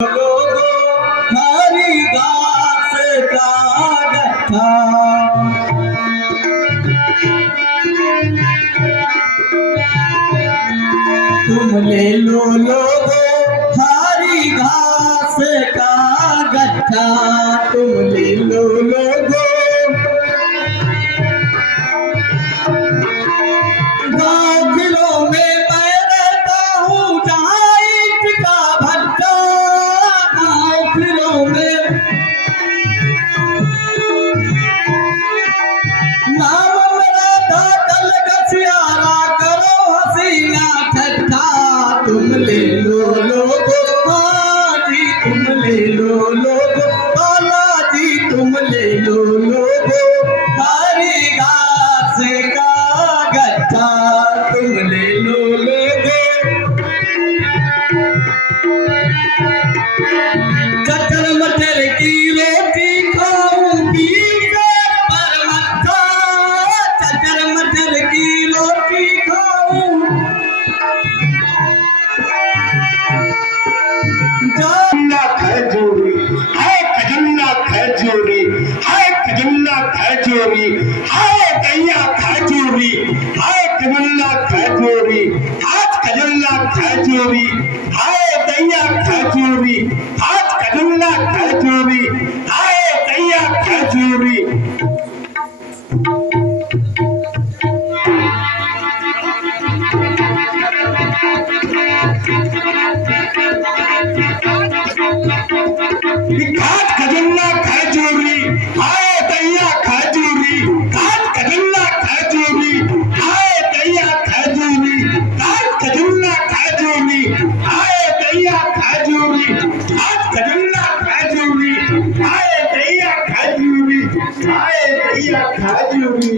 हरी घास का गट्ठा तुम ले लो लोगो, हरी घास का गट्ठा तुम ले लो लोगो। गाँव जिलों में मैं रहता हूँ जहाँ ईंट का भट्टा, गाँव जिलों में नाम मेरा था कल गसियारा, करो हसीना ठट्ठा तुम ले लो लोगो, हाँ जी तुम ले लो लोगो, बाला जी तुम ले लो लोगो, हरी घास का गट्ठा तुम ले लो लोगो। चटर मटर की रोटी खाऊंगी पेट पर मक्खा, चटर मटर की रोटी खाऊं खजूरी है, खजुल्ला खजूरी है, खजुल्ला खजूरी है, दैया खजूरी है, खजुल्ला खजूरी हाथ खजुल्ला खजूरी है, दैया खजूरी हाथ खजुल्ला खजूरी है, दैया खजूरी। घाट खजुल्ला खजूरी हाय दैया खजूरी, घाट खजुल्ला खजूरी हाय दैया खजूरी, घाट खजुल्ला खजूरी हाय दैया खजूरी, घाट खजुल्ला खजूरी हाय दैया खजूरी, हाय दैया खजूरी।